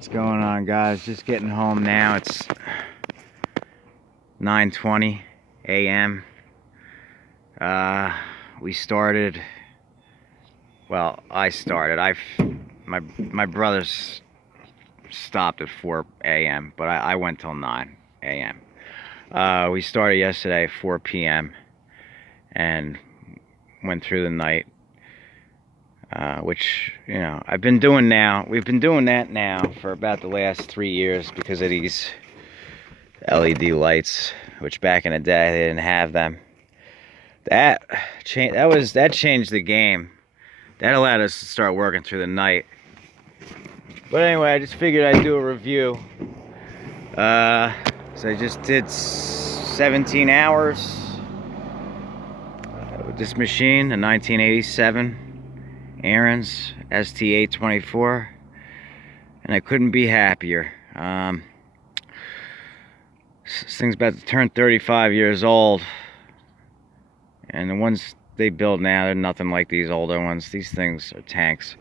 What's going on, guys? Just getting home now. It's 9:20 a.m. We started. Well, I started. My brothers stopped at 4 a.m., but I went till 9 a.m. We started yesterday at 4 p.m. and went through the night. Which, you know, we've been doing that now for about the last 3 years because of these LED lights, which back in the day they didn't have them. That changed the game. That allowed us to start working through the night. But anyway, I just figured I'd do a review. So I just did 17 hours with this machine, a 1987 Ariens ST824, and I couldn't be happier. This thing's about to turn 35 years old, and the ones they build now, they're nothing like these older ones. These things are tanks.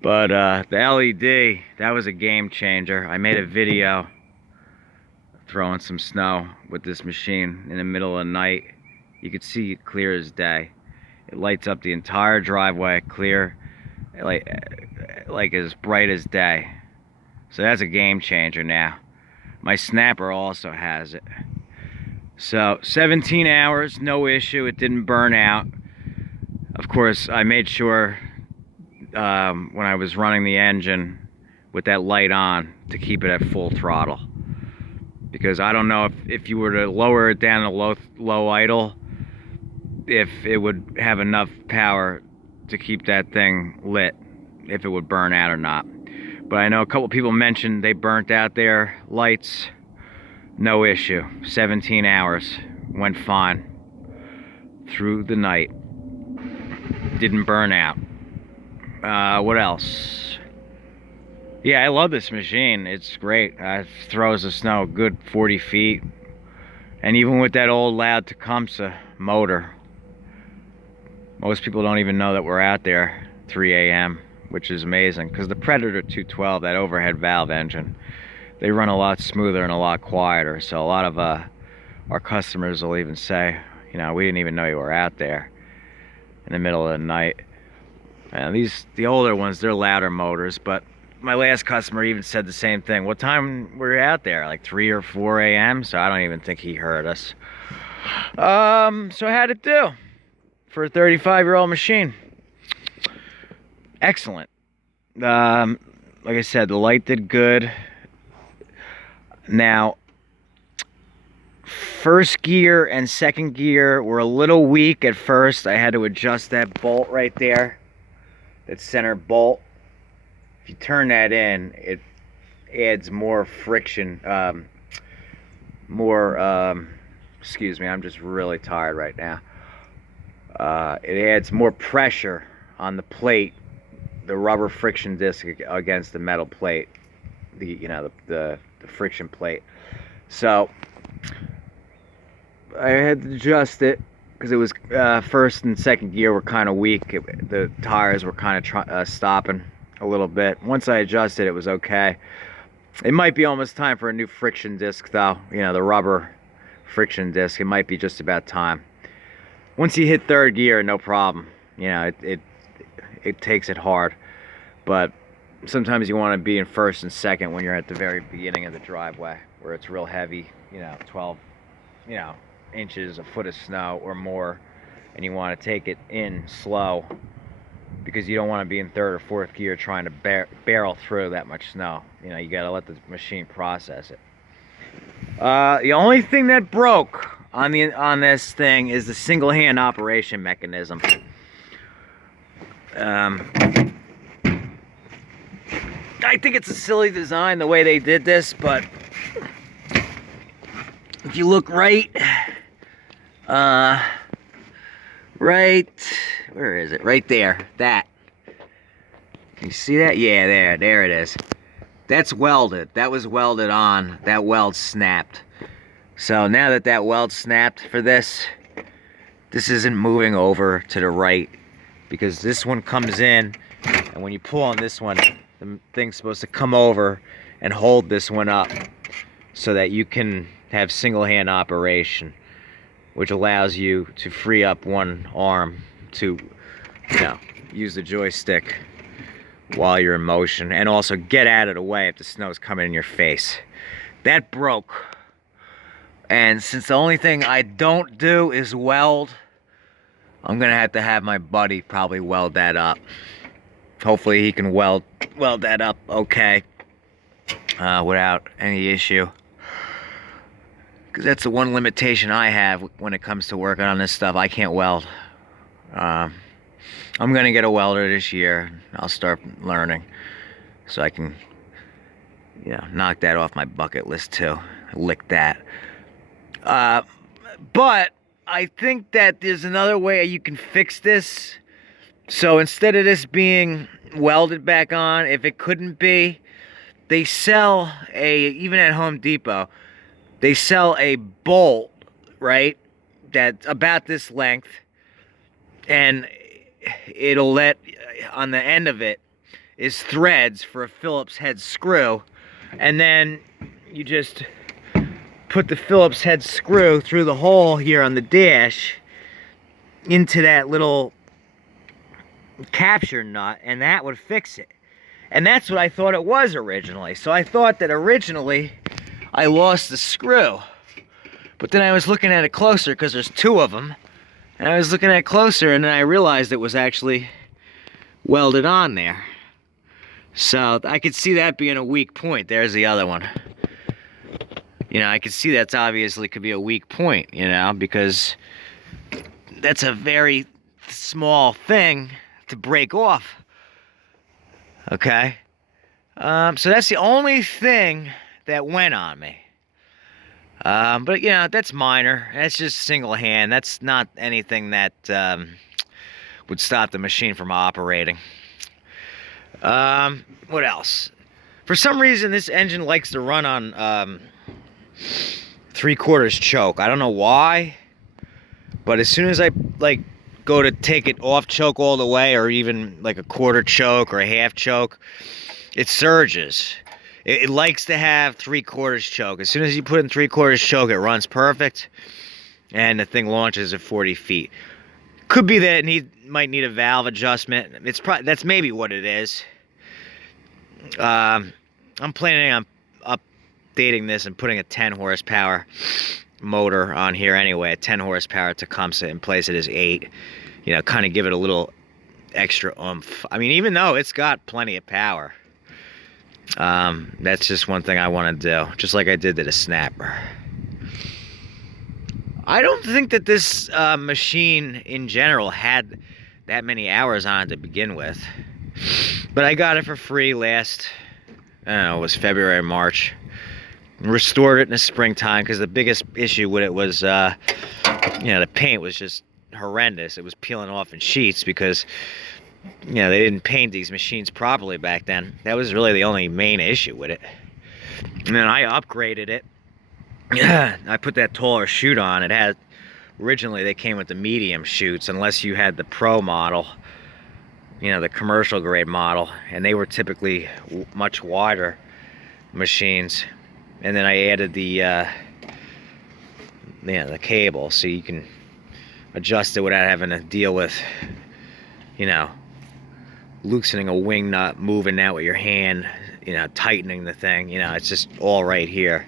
But the LED, that was a game changer. I made a video throwing some snow with this machine in the middle of the night. You could see it clear as day. It lights up the entire driveway clear, like as bright as day. So that's a game changer now. My snapper also has it. So 17 hours, no issue. It didn't burn out. Of course, I made sure when I was running the engine with that light on to keep it at full throttle. Because I don't know if you were to lower it down to low idle, if it would have enough power to keep that thing lit, if it would burn out or not. But I know a couple people mentioned they burnt out their lights. No issue. 17 hours went fine through the night. Didn't burn out. What else? Yeah, I love this machine. It's great. It throws the snow a good 40 feet. And even with that old loud Tecumseh motor, most people don't even know that we're out there 3 a.m., which is amazing, because the Predator 212, that overhead valve engine, they run a lot smoother and a lot quieter. So a lot of our customers will even say, you know, we didn't even know you were out there in the middle of the night. And the older ones, they're louder motors, but my last customer even said the same thing. What time were you out there? Like 3 or 4 a.m.? So I don't even think he heard us. So how'd it do for a 35-year-old machine? Excellent. Like I said, the light did good. Now, first gear and second gear were a little weak at first. I had to adjust that bolt right there, that center bolt. If you turn that in, it adds more friction, excuse me, I'm just really tired right now. It adds more pressure on the plate, the rubber friction disc against the metal plate, the friction plate. So I had to adjust it because it was first and second gear were kind of weak. The tires were kind of stopping a little bit. Once I adjusted, it was okay. It might be almost time for a new friction disc, though. You know, the rubber friction disc. It might be just about time. Once you hit third gear, no problem. You know, it takes it hard. But sometimes you want to be in first and second when you're at the very beginning of the driveway, where it's real heavy, 12, inches, a foot of snow or more, and you want to take it in slow because you don't want to be in third or fourth gear trying to barrel through that much snow. You got to let the machine process it. The only thing that broke on this thing is the single hand operation mechanism. I think it's a silly design the way they did this, but if you look right, where is it? Right there, that. Can you see that? Yeah, there it is. That's welded. That was welded on. That weld snapped. So now that weld snapped for this isn't moving over to the right, because this one comes in, and when you pull on this one, the thing's supposed to come over and hold this one up so that you can have single-hand operation, which allows you to free up one arm to, you know, use the joystick while you're in motion, and also get out of the way if the snow's coming in your face. That broke, and since the only thing I don't do is weld, I'm gonna have to have my buddy probably weld that up. Hopefully he can weld that up okay, without any issue. Because that's the one limitation I have when it comes to working on this stuff. I can't weld. I'm gonna get a welder this year. I'll start learning so I can, you know, knock that off my bucket list too. Lick that. But I think that there's another way you can fix this. So instead of this being welded back on, if it couldn't be, they sell even at Home Depot, they sell a bolt, right, that's about this length, and it'll let, on the end of it, is threads for a Phillips head screw, and then you just put the Phillips head screw through the hole here on the dash into that little capture nut, and that would fix it. And that's what I thought it was originally. So I thought that originally I lost the screw, but then I was looking at it closer because there's two of them, and I was looking at it closer, and then I realized it was actually welded on there. So I could see that being a weak point. There's the other one. You know, I could see that's obviously could be a weak point, you know, because that's a very small thing to break off. Okay? So that's the only thing that went on me. But, you know, that's minor. That's just single hand. That's not anything that would stop the machine from operating. What else? For some reason, this engine likes to run on 3/4 choke. I don't know why, but as soon as I, like, go to take it off choke all the way, or even like a 1/4 choke or a 1/2 choke, it surges. It likes to have 3/4 choke. As soon as you put in 3/4 choke, it runs perfect, and the thing launches at 40 feet. Could be that it might need a valve adjustment. It's probably, that's maybe what it is. I'm planning on updating this and putting a 10 horsepower motor on here anyway, a 10 horsepower Tecumseh, and place it as 8. You know, kind of give it a little extra oomph. I mean, even though it's got plenty of power, that's just one thing I want to do, just like I did to the Snapper. I don't think that this machine in general had that many hours on it to begin with, but I got it for free last, I don't know, it was February or March. Restored it in the springtime because the biggest issue with it was, you know, the paint was just horrendous. It was peeling off in sheets because, you know, they didn't paint these machines properly back then. That was really the only main issue with it. And then I upgraded it. I put that taller chute on. It had, originally they came with the medium chutes, unless you had the pro model, you know, the commercial grade model, and they were typically much wider machines. And then I added the cable, so you can adjust it without having to deal with, you know, loosening a wing nut, moving that with your hand, you know, tightening the thing. You know, it's just all right here.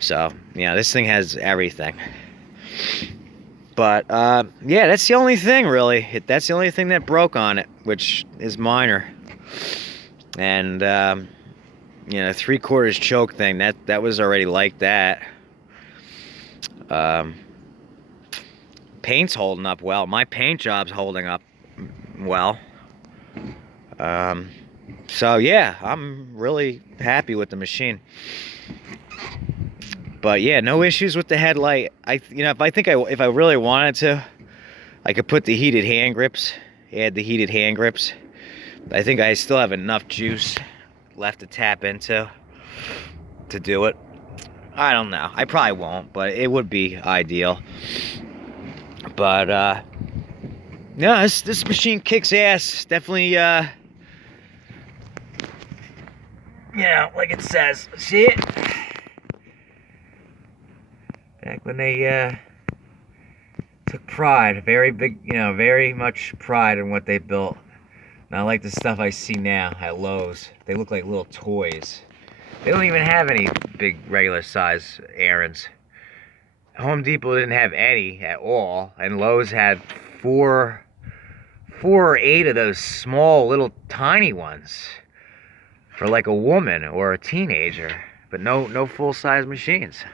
So, you know, this thing has everything. But, yeah, that's the only thing, really. That's the only thing that broke on it, which is minor. And, you know, 3/4 choke thing, that was already like that. Paint's holding up well. My paint job's holding up well. So yeah, I'm really happy with the machine. But yeah, no issues with the headlight. You know, if I really wanted to, I could put the heated hand grips, add the heated hand grips. I think I still have enough juice left to tap into to do it. I don't know. I probably won't, but it would be ideal. But yeah, this machine kicks ass. Definitely you know, like it says. See it? Back when they took pride, very big, you know, very much pride in what they built. Not like the stuff I see now at Lowe's. They look like little toys. They don't even have any big regular size Ariens. Home Depot didn't have any at all, and Lowe's had four or eight of those small little tiny ones for like a woman or a teenager, but no full-size machines.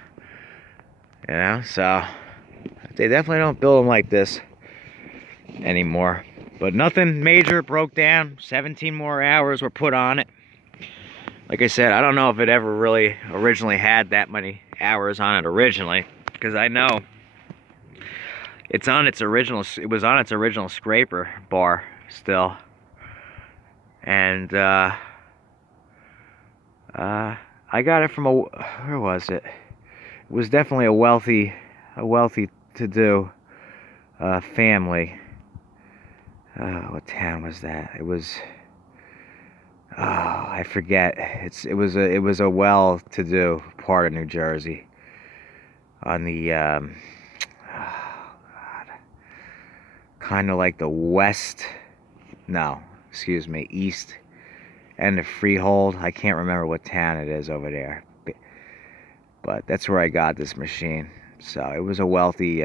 You know, so they definitely don't build them like this anymore. But nothing major broke down. 17 more hours were put on it. Like I said, I don't know if it ever really originally had that many hours on it originally, because I know it was on its original scraper bar still. And I got it from where was it? It was definitely a wealthy to-do family. What town was that? It was, oh, I forget. It was a well-to-do part of New Jersey, on the kind of like the east end of Freehold. I can't remember what town it is over there, but that's where I got this machine. So it was a wealthy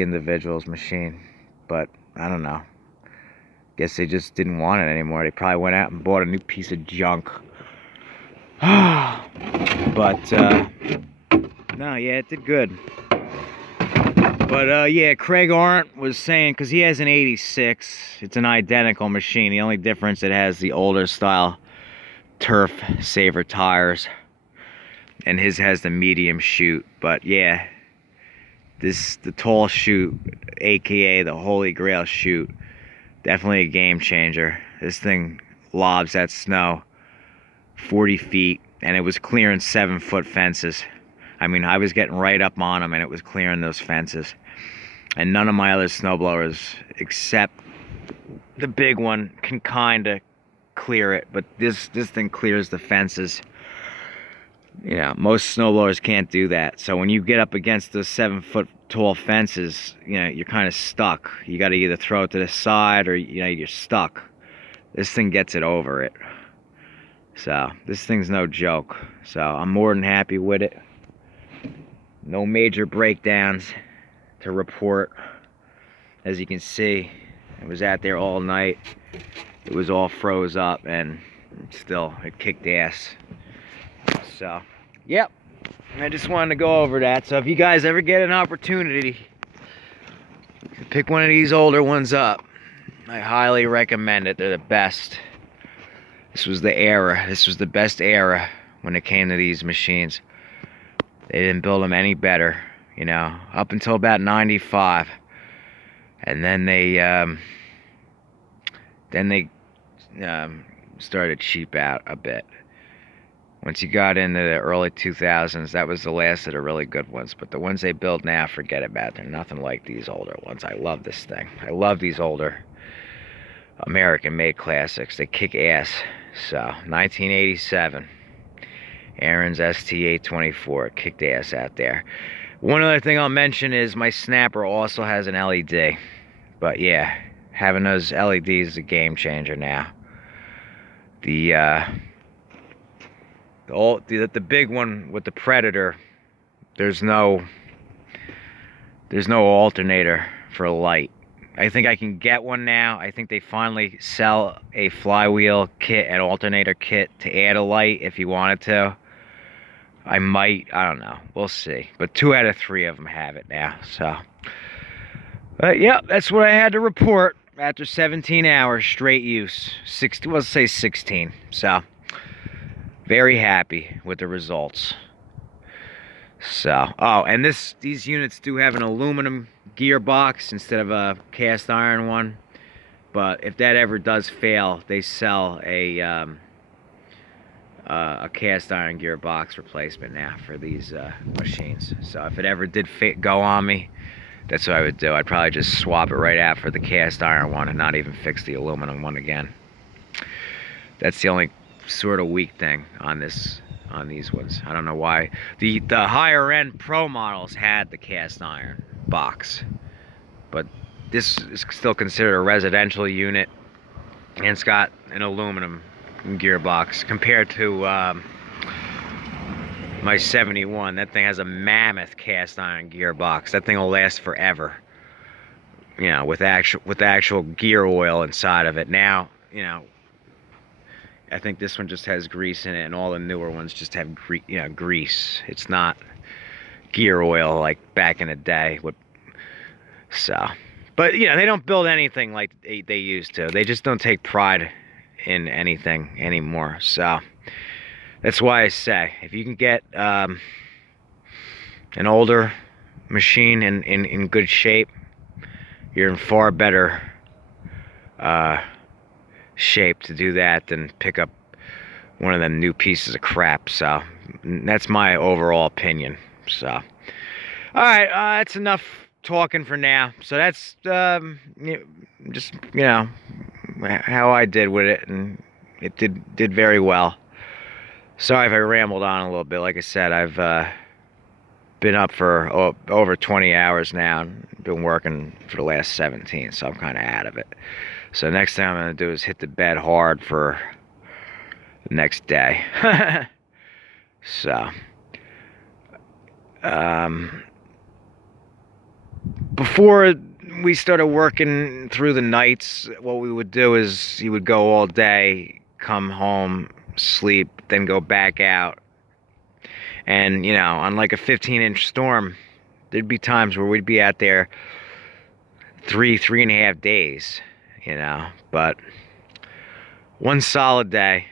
individual's machine, but I don't know. Guess they just didn't want it anymore. They probably went out and bought a new piece of junk. But no, yeah, it did good. But yeah, Craig Arndt was saying, because he has an 86, it's an identical machine. The only difference, it has the older style turf saver tires, and his has the medium chute. But yeah, the tall chute, aka the Holy Grail chute, definitely a game changer. This thing lobs that snow 40 feet, and it was clearing 7-foot fences. I mean, I was getting right up on them, and it was clearing those fences. And none of my other snowblowers, except the big one, can kind of clear it. But this thing clears the fences. You know, most snowblowers can't do that. So when you get up against those 7-foot tall fences, you know, you're kind of stuck. You got to either throw it to the side, or, you know, you're stuck. This thing gets it over it. So this thing's no joke. So I'm more than happy with it. No major breakdowns to report. As you can see, I was out there all night. It was all froze up, and still it kicked ass. So yep, I just wanted to go over that. So if you guys ever get an opportunity to pick one of these older ones up, I highly recommend it. They're the best. This was the era. This was the best era when it came to these machines. They didn't build them any better, you know, up until about 95. And then they started to cheap out a bit. Once you got into the early 2000s, that was the last of the really good ones. But the ones they build now, forget about. They're nothing like these older ones. I love this thing. I love these older American-made classics. They kick ass. So, 1987. Ariens ST824. Kicked ass out there. One other thing I'll mention is my snapper also has an LED. But yeah, having those LEDs is a game changer now. The big one with the Predator, there's no alternator for light. I think I can get one now. I think they finally sell a flywheel kit, an alternator kit, to add a light if you wanted to. I don't know, we'll see. But 2 out of 3 of them have it now. So yeah, that's what I had to report after 17 hours straight use. Let's say 16. So very happy with the results. So, oh, and these units do have an aluminum gearbox instead of a cast iron one. But if that ever does fail, they sell a cast iron gearbox replacement now for these machines. So if it ever did go on me, that's what I would do. I'd probably just swap it right out for the cast iron one and not even fix the aluminum one again. That's the only sort of weak thing on these ones. I don't know why. The higher end Pro models had the cast iron box, but this is still considered a residential unit, and it's got an aluminum gearbox compared to my 71. That thing has a mammoth cast iron gearbox. That thing will last forever, you know, with actual gear oil inside of it. Now, you know, I think this one just has grease in it, and all the newer ones just have grease. It's not gear oil like back in the day. So, but you know, they don't build anything like they used to. They just don't take pride in anything anymore. So that's why I say, if you can get an older machine in good shape, you're in far better shape to do that than pick up one of them new pieces of crap. So that's my overall opinion. So all right, that's enough talking for now. So that's just, you know, how I did with it, and it did very well. Sorry if I rambled on a little bit. Like I said, I've been up for over 20 hours now, and been working for the last 17, so I'm kind of out of it. So next thing I'm going to do is hit the bed hard for the next day. So, before we started working through the nights, what we would do is you would go all day, come home, sleep, then go back out. And, you know, on like a 15-inch storm, there'd be times where we'd be out there 3.5 days, you know. But one solid day,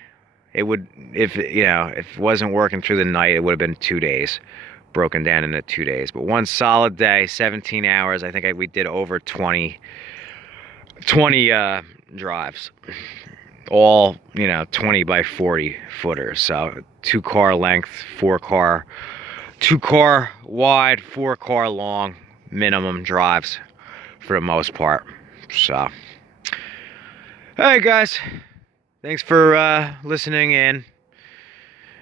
it would, if it wasn't working through the night, it would have been 2 days, broken down into 2 days. But one solid day, 17 hours, I think we did over 20 drives, all, you know, 20 by 40 footers. So 2-car length, 4-car, 2-car wide, 4-car long minimum drives for the most part. So, all right, guys, thanks for listening in,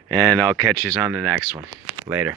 and I'll catch you on the next one. Later.